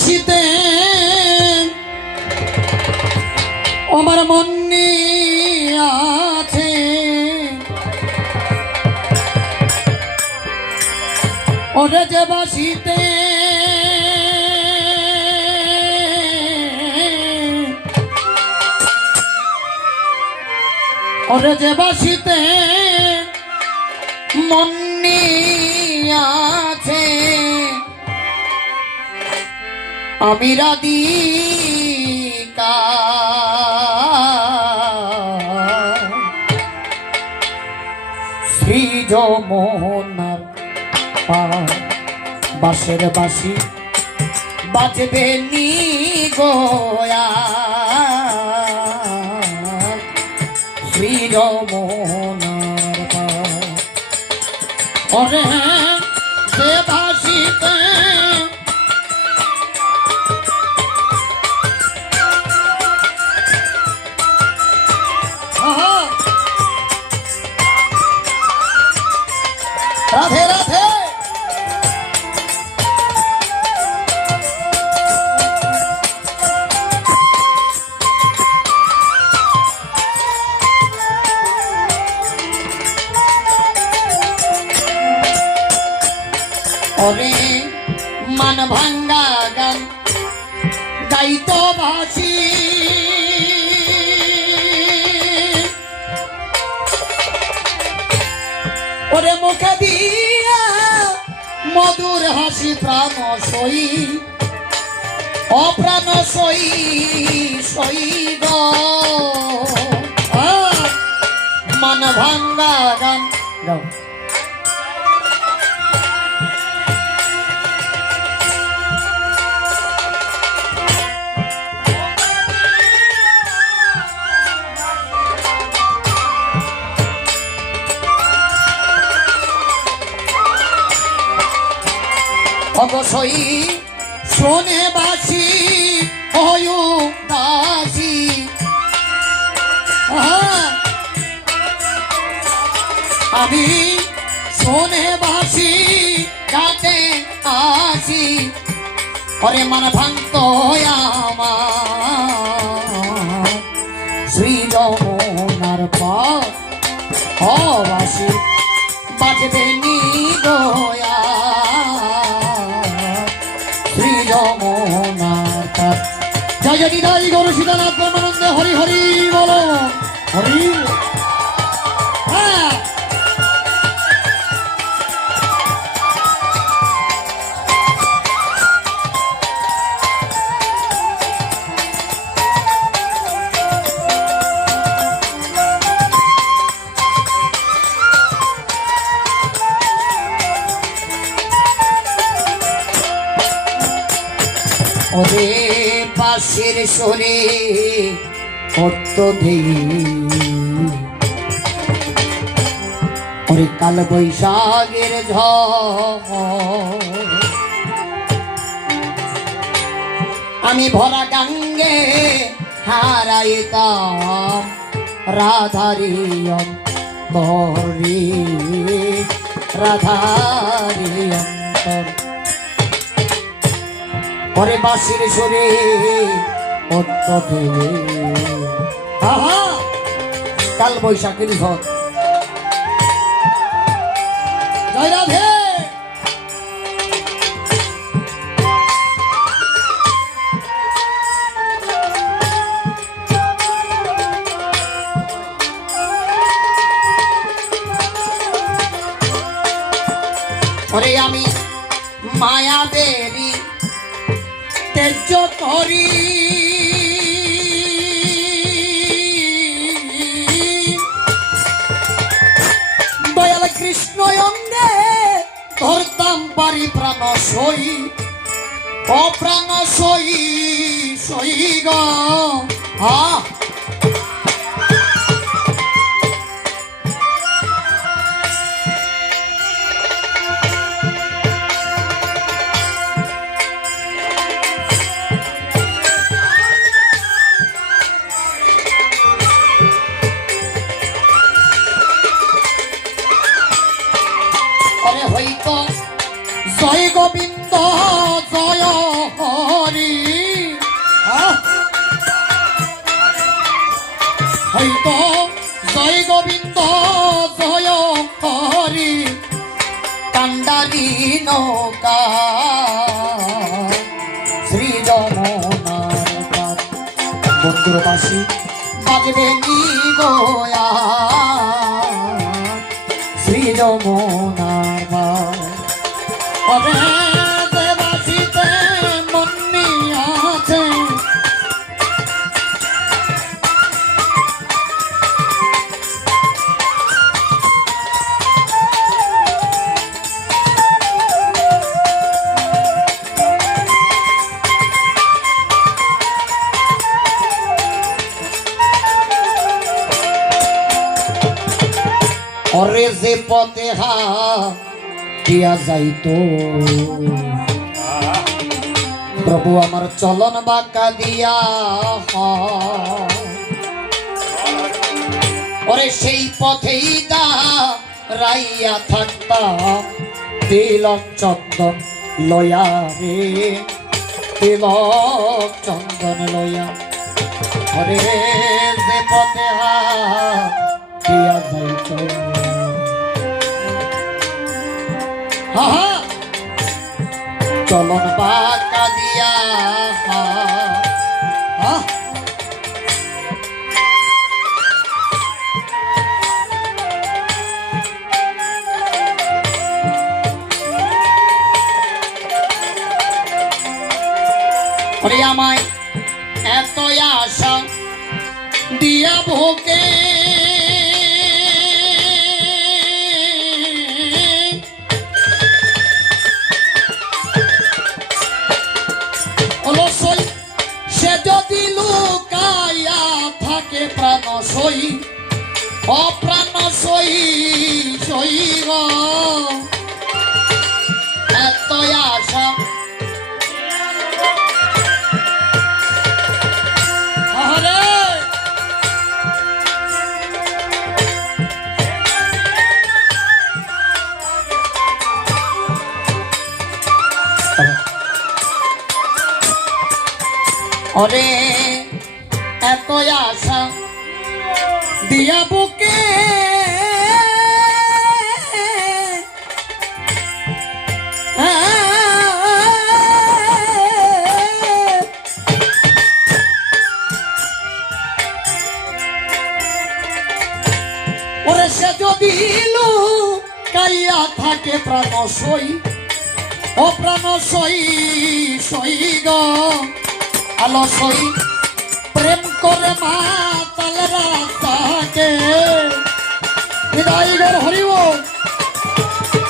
বাসিতে আমার মন্নি আছে। ওরে যে বাসিতে ওরে যে বাসিতে মন্নি আমি রাধিকা শ্রীজ মোহনার পা বাসের বাসি বাজবে নি গোয়া শ্রীজ মোহনার পা ওরে রাধে রাধে। ওরে মান ভাঙ্গা গান গাইতো বাসি ওরে মুখে দিয়া মধুর হাসি প্রাণ সই অপ্রাণ সই সই গ। আহ, মান ভাঙ্গা গান। অবশ্যই শোনে বাসি দাসি। আহা! আমি শোনে বাসি গাতে আসি। ওরে মন ভাঙত আমার শ্রী যমুনার পর অবাসী। বাজবে নি গোয়া জয় নিদাই গরু সীতানাথ ব্রহ্মানন্দে হরি হরি বলো। হরি ওরে পাশের সরে কত দেই ওরে কাল বৈশাখের আমি ভরা গাঙ্গে হারাইতাম রাধারিয়ম বরি পরে বাসির সুরে আহা! কাল বৈশাখের ঝড়। ওরে আমি মায়াদেরই তেজ করি দয়াল কৃষ্ণ অঙ্গে ধরতাম পারি প্রাণ সই অপ্রাণ সই সই গ। হা নৌকা শ্রী যমুনার পার বন্ধুর বাসি বাজবে নি গোয়া শ্রী যমুনার পার ওরে যে পথে হা দিয়া যাইতো। প্রভু আমার চলন বাঁকা দিয়া। ওরে সেই পথেই দা রাইয়া থাকতাম তিলক চন্দন লয়া রে, তিলক চন্দন লয়া। ওরে যে পথে হা দিয়া যাইতো। চলন বাঁকা দিয়া আমায় এত আশা দিয়া ভোগে সই অপ্রাণ সই সই এত আশা। ওরে এত আশা। দিয়া বুকে। ওরে সে যদি কাইয়া থাকে প্রাণ সই, ও প্রাণ সই সই গো, আলো সই। প্রেম করে মা তাল রাস্তাকে হৃদয় গর হরিব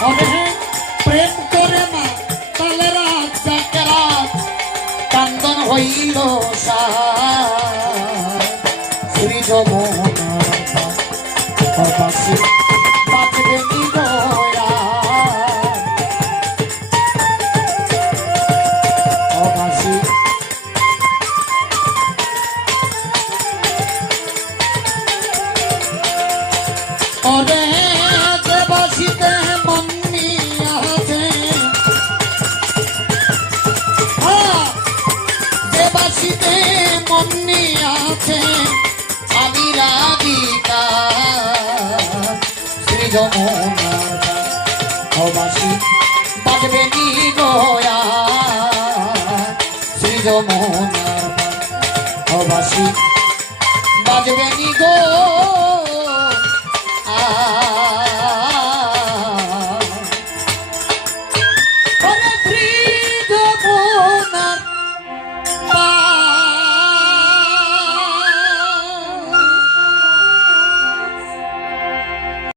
অনে প্রেম করে মা তাল রাস্তাকে রাত কান্দন হইল সা শ্রী যমুনার যমুনার অবাসী বাজবে নি গোয়া শ্রী যমুনার অবাসী